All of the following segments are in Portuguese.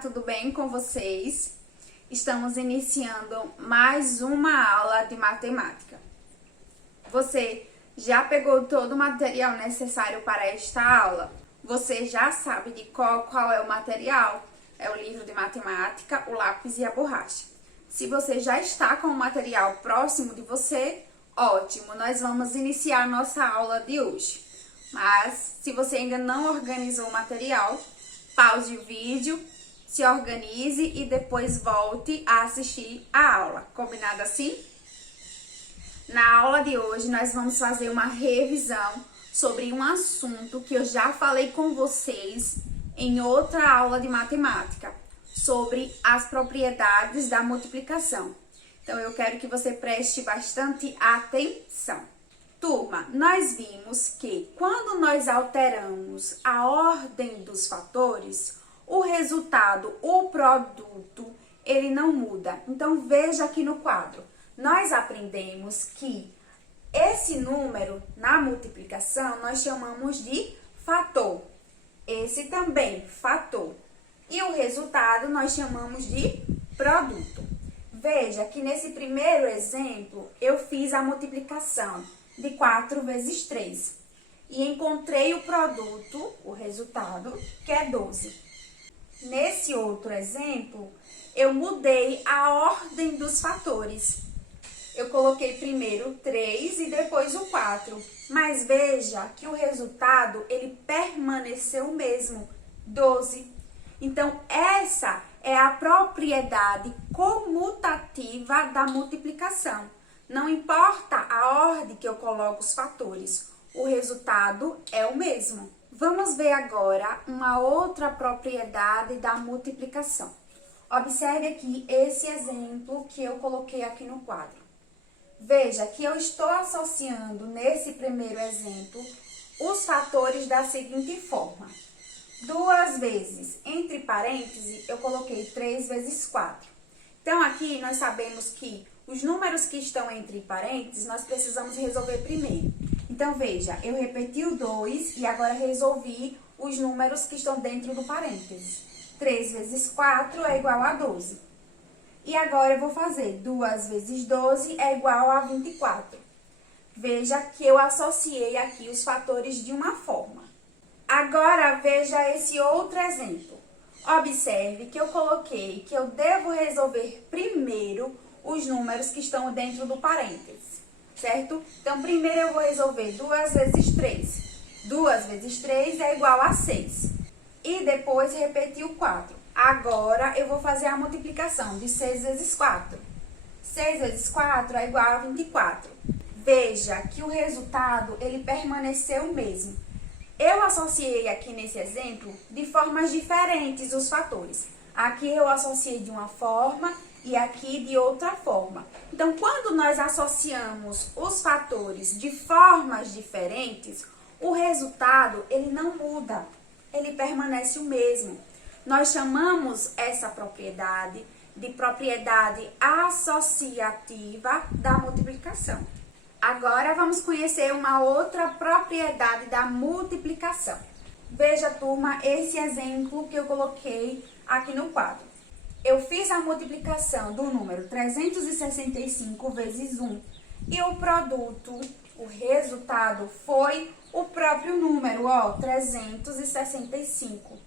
tudo bem com vocês? Estamos iniciando mais uma aula de matemática. Você já pegou todo o material necessário para esta aula? Você já sabe de qual é o material? É o livro de matemática, o lápis e a borracha. Se você já está com o material próximo de você, ótimo, nós vamos iniciar nossa aula de hoje. Mas, se você ainda não organizou o material, pause o vídeo, se organize e depois volte a assistir a aula. Combinado assim? Na aula de hoje, nós vamos fazer uma revisão sobre um assunto que eu já falei com vocês em outra aula de matemática, sobre as propriedades da multiplicação. Então, eu quero que você preste bastante atenção. Turma, nós vimos que quando nós alteramos a ordem dos fatores, o resultado, o produto, ele não muda. Então, veja aqui no quadro. Nós aprendemos que esse número, na multiplicação, nós chamamos de fator. Esse também, fator. E o resultado, nós chamamos de produto. Veja que nesse primeiro exemplo, eu fiz a multiplicação de 4 vezes 3. E encontrei o produto, o resultado, que é 12. Nesse outro exemplo, eu mudei a ordem dos fatores. Eu coloquei primeiro o 3 e depois o 4. Mas veja que o resultado, ele permaneceu o mesmo, 12. Então, essa é a propriedade comutativa da multiplicação. Não importa a ordem que eu coloco os fatores, o resultado é o mesmo. Vamos ver agora uma outra propriedade da multiplicação. Observe aqui esse exemplo que eu coloquei aqui no quadro. Veja que eu estou associando nesse primeiro exemplo os fatores da seguinte forma. 2 vezes, entre parênteses, eu coloquei 3 vezes 4. Então, aqui nós sabemos que os números que estão entre parênteses, nós precisamos resolver primeiro. Então, veja, eu repeti o 2 e agora resolvi os números que estão dentro do parênteses. 3 vezes 4 é igual a 12. E agora eu vou fazer 2 vezes 12 é igual a 24. Veja que eu associei aqui os fatores de uma forma. Agora, veja esse outro exemplo. Observe que eu coloquei que eu devo resolver primeiro os números que estão dentro do parênteses, certo? Então, primeiro eu vou resolver 2 vezes 3. 2 vezes 3 é igual a 6. E depois repetir o 4. Agora, eu vou fazer a multiplicação de 6 vezes 4. 6 vezes 4 é igual a 24. Veja que o resultado, ele permaneceu o mesmo. Eu associei aqui nesse exemplo de formas diferentes os fatores. Aqui eu associei de uma forma e aqui de outra forma. Então, quando nós associamos os fatores de formas diferentes, o resultado, ele não muda, ele permanece o mesmo. Nós chamamos essa propriedade de propriedade associativa da multiplicação. Agora, vamos conhecer uma outra propriedade da multiplicação. Veja, turma, esse exemplo que eu coloquei aqui no quadro. Eu fiz a multiplicação do número 365 vezes 1 e o produto, o resultado, foi o próprio número, ó, 365.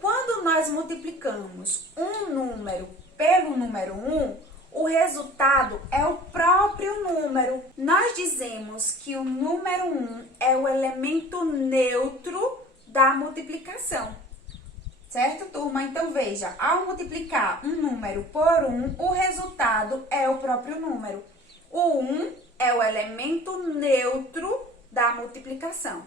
Quando nós multiplicamos um número pelo número 1, o resultado é o próprio número. Nós dizemos que o número 1 é o elemento neutro da multiplicação. Certo, turma? Então, veja, ao multiplicar um número por 1, o resultado é o próprio número. O 1 é o elemento neutro da multiplicação.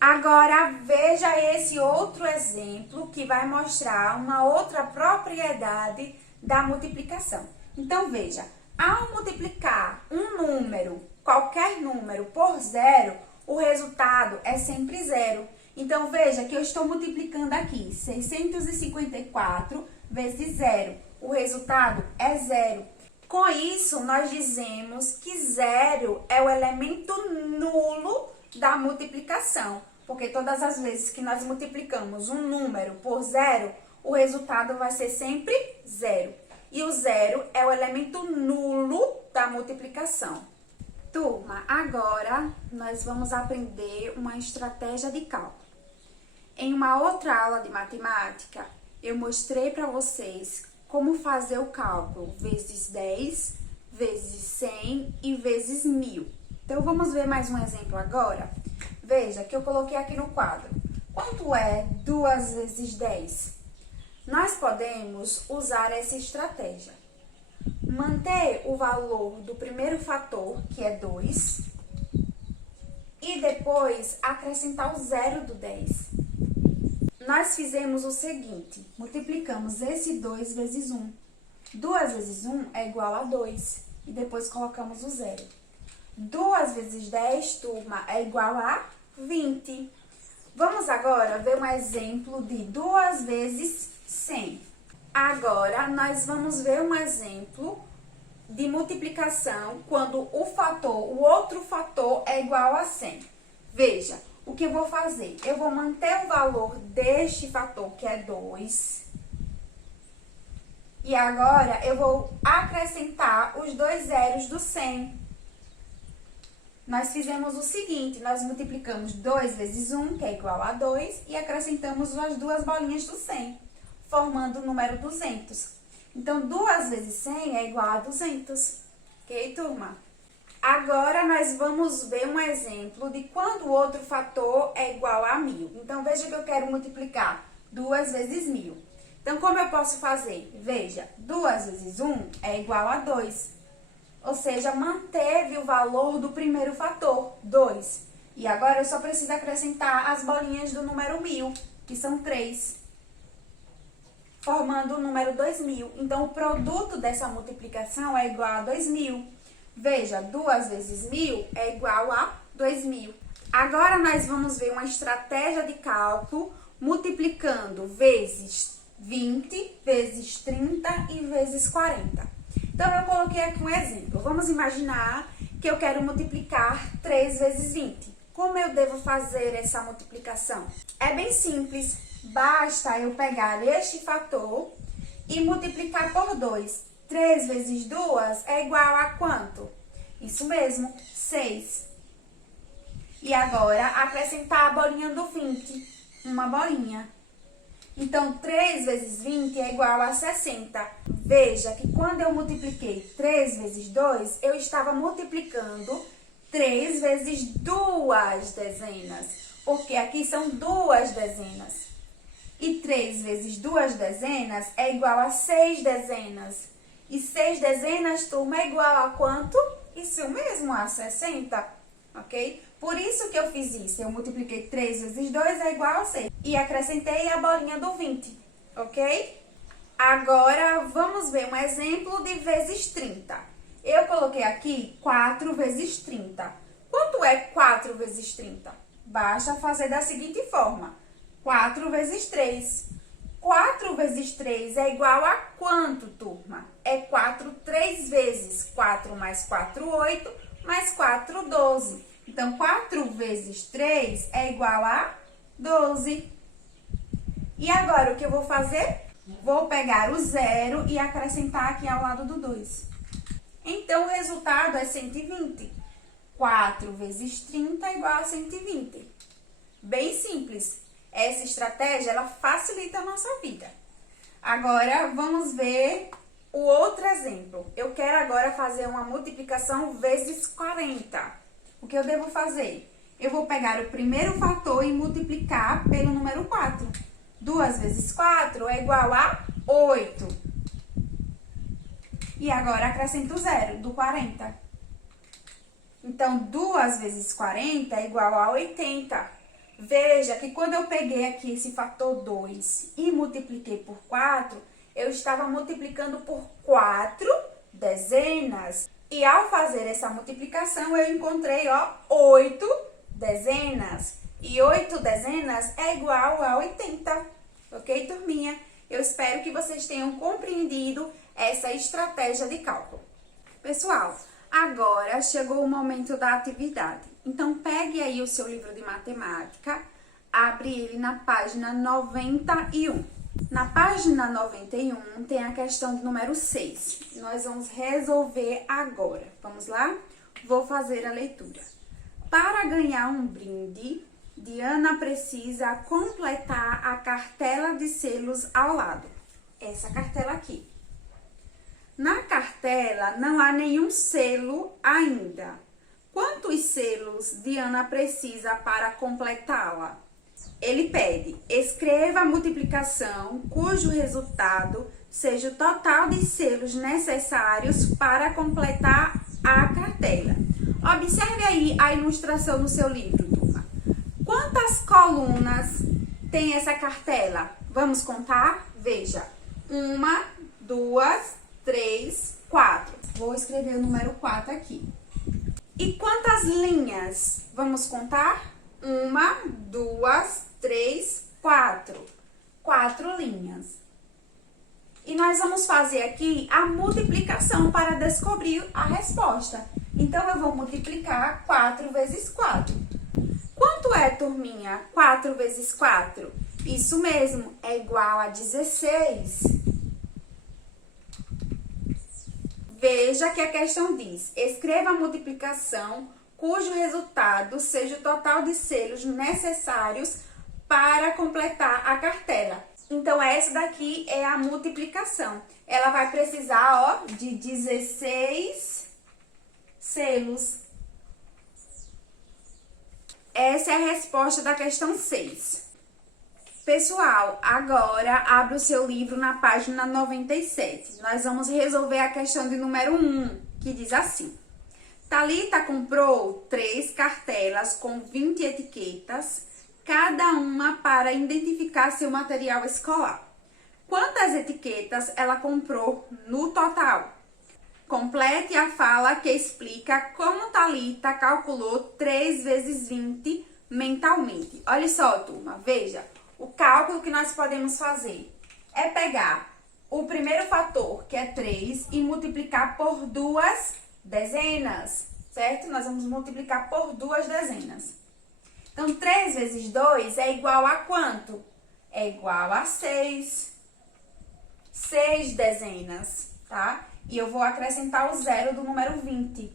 Agora, veja esse outro exemplo que vai mostrar uma outra propriedade da multiplicação. Então, veja, ao multiplicar um número, qualquer número, por 0, o resultado é sempre 0. Então, veja que eu estou multiplicando aqui 654 vezes 0. O resultado é 0. Com isso, nós dizemos que 0 é o elemento nulo da multiplicação. Porque todas as vezes que nós multiplicamos um número por 0, o resultado vai ser sempre 0. E o 0 é o elemento nulo da multiplicação. Turma, agora nós vamos aprender uma estratégia de cálculo. Em uma outra aula de matemática, eu mostrei para vocês como fazer o cálculo vezes 10, vezes 100 e vezes 1000. Então, vamos ver mais um exemplo agora? Veja que eu coloquei aqui no quadro. Quanto é 2 vezes 10? Nós podemos usar essa estratégia. Manter o valor do primeiro fator, que é 2, e depois acrescentar o zero do 10. Nós fizemos o seguinte, multiplicamos esse 2 vezes 1. 2 vezes 1 é igual a 2, e depois colocamos o zero. 2 vezes 10, turma, é igual a 20. Vamos agora ver um exemplo de 2 vezes 100. Agora, nós vamos ver um exemplo de multiplicação quando o outro fator é igual a 100. Veja, o que eu vou fazer? Eu vou manter o valor deste fator, que é 2. E agora, eu vou acrescentar os dois zeros do 100. Nós fizemos o seguinte, nós multiplicamos 2 vezes 1, que é igual a 2, e acrescentamos as duas bolinhas do 100, formando o número 200. Então, 2 vezes 100 é igual a 200. Ok, turma? Agora, nós vamos ver um exemplo de quando o outro fator é igual a 1000. Então, veja que eu quero multiplicar 2 vezes 1000. Então, como eu posso fazer? Veja, 2 vezes 1 é igual a 2. Ou seja, manteve o valor do primeiro fator, 2. E agora eu só preciso acrescentar as bolinhas do número 1000, que são 3, formando o número 2000. Então, o produto dessa multiplicação é igual a 2000. Veja, 2 vezes 1000 é igual a 2000. Agora, nós vamos ver uma estratégia de cálculo multiplicando vezes 20, vezes 30 e vezes 40. Então, eu coloquei aqui um exemplo. Vamos imaginar que eu quero multiplicar 3 vezes 20. Como eu devo fazer essa multiplicação? É bem simples. Basta eu pegar este fator e multiplicar por 2. 3 vezes 2 é igual a quanto? Isso mesmo, 6. E agora, acrescentar a bolinha do 20. Uma bolinha. Então, 3 vezes 20 é igual a 60. Veja que quando eu multipliquei 3 vezes 2, eu estava multiplicando 3 vezes 2 dezenas. Porque aqui são 2 dezenas. E 3 vezes 2 dezenas é igual a 6 dezenas. E 6 dezenas, turma, é igual a quanto? Isso mesmo, a 60, ok? Por isso que eu fiz isso. Eu multipliquei 3 vezes 2 é igual a 6. E acrescentei a bolinha do 20, ok? Agora, vamos ver um exemplo de vezes 30. Eu coloquei aqui 4 vezes 30. Quanto é 4 vezes 30? Basta fazer da seguinte forma. 4 vezes 3. 4 vezes 3 é igual a quanto, turma? É 4 3 vezes. 4 mais 4, 8, mais 4, 12. Então, 4 vezes 3 é igual a 12. E agora, o que eu vou fazer? Vou pegar o zero e acrescentar aqui ao lado do 2. Então, o resultado é 120. 4 vezes 30 é igual a 120. Bem simples. Essa estratégia, ela facilita a nossa vida. Agora, vamos ver o outro exemplo. Eu quero agora fazer uma multiplicação vezes 40. O que eu devo fazer? Eu vou pegar o primeiro fator e multiplicar pelo número 4. 2 vezes 4 é igual a 8. E agora acrescento o zero do 40. Então, 2 vezes 40 é igual a 80. Veja que quando eu peguei aqui esse fator 2 e multipliquei por 4, eu estava multiplicando por 4 dezenas. E ao fazer essa multiplicação, eu encontrei, 8 dezenas. E 8 dezenas é igual a 80. Ok, turminha? Eu espero que vocês tenham compreendido essa estratégia de cálculo. Pessoal, agora chegou o momento da atividade. Então, pegue aí o seu livro de matemática, abre ele na página 91. Na página 91 tem a questão do número 6. Nós vamos resolver agora. Vamos lá? Vou fazer a leitura. Para ganhar um brinde, Diana precisa completar a cartela de selos ao lado. Essa cartela aqui. Na cartela não há nenhum selo ainda. Quantos selos Diana precisa para completá-la? Ele pede, escreva a multiplicação cujo resultado seja o total de selos necessários para completar a cartela. Observe aí a ilustração no seu livro, turma. Quantas colunas tem essa cartela? Vamos contar? Veja, 1, 2, 3, 4. Vou escrever o número 4 aqui. E quantas linhas? Vamos contar? 1, 2, 3, 4. 4 linhas. E nós vamos fazer aqui a multiplicação para descobrir a resposta. Então, eu vou multiplicar 4 vezes 4. Quanto é, turminha? 4 vezes 4? Isso mesmo, é igual a 16. Veja que a questão diz, escreva a multiplicação cujo resultado seja o total de selos necessários para completar a cartela. Então, essa daqui é a multiplicação. Ela vai precisar, ó, de 16 selos. Essa é a resposta da questão 6. Pessoal, agora abre o seu livro na página 97. Nós vamos resolver a questão de número 1, que diz assim. Thalita comprou 3 cartelas com 20 etiquetas, cada uma para identificar seu material escolar. Quantas etiquetas ela comprou no total? Complete a fala que explica como Thalita calculou 3 vezes 20 mentalmente. Olha só, turma, veja. O cálculo que nós podemos fazer é pegar o primeiro fator, que é 3, e multiplicar por 2 dezenas, certo? Nós vamos multiplicar por 2 dezenas. Então, 3 vezes 2 é igual a quanto? É igual a 6. 6 dezenas, tá? E eu vou acrescentar o zero do número 20.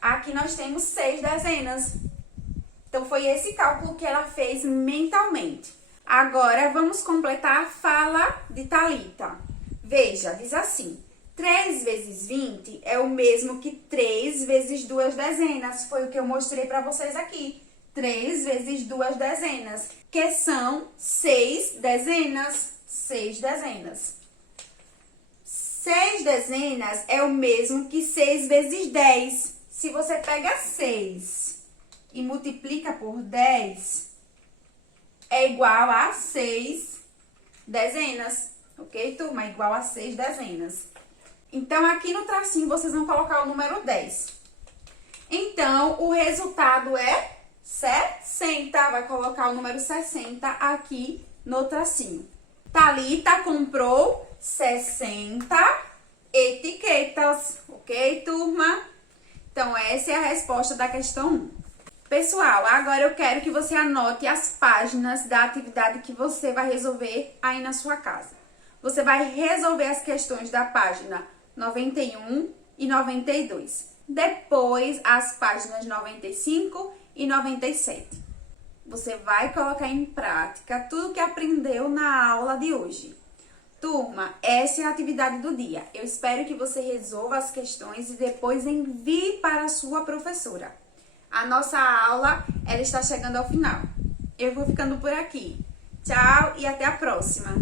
Aqui nós temos 6 dezenas. Então, foi esse cálculo que ela fez mentalmente. Agora, vamos completar a fala de Thalita. Veja, diz assim. 3 vezes 20 é o mesmo que 3 vezes 2 dezenas. Foi o que eu mostrei para vocês aqui. 3 vezes 2 dezenas, que são 6 dezenas. 6 dezenas. 6 dezenas é o mesmo que 6 vezes 10. Se você pega 6 e multiplica por 10, é igual a 6 dezenas. Ok, turma? É igual a 6 dezenas. Então, aqui no tracinho, vocês vão colocar o número 10. Então, o resultado é 60. Vai colocar o número 60 aqui no tracinho. Thalita comprou 60 etiquetas. Ok, turma? Então, essa é a resposta da questão 1. Pessoal, agora eu quero que você anote as páginas da atividade que você vai resolver aí na sua casa. Você vai resolver as questões da página 91 e 92. Depois, as páginas 95 e 97. Você vai colocar em prática tudo que aprendeu na aula de hoje. Turma, essa é a atividade do dia. Eu espero que você resolva as questões e depois envie para a sua professora. A nossa aula, ela está chegando ao final. Eu vou ficando por aqui. Tchau e até a próxima!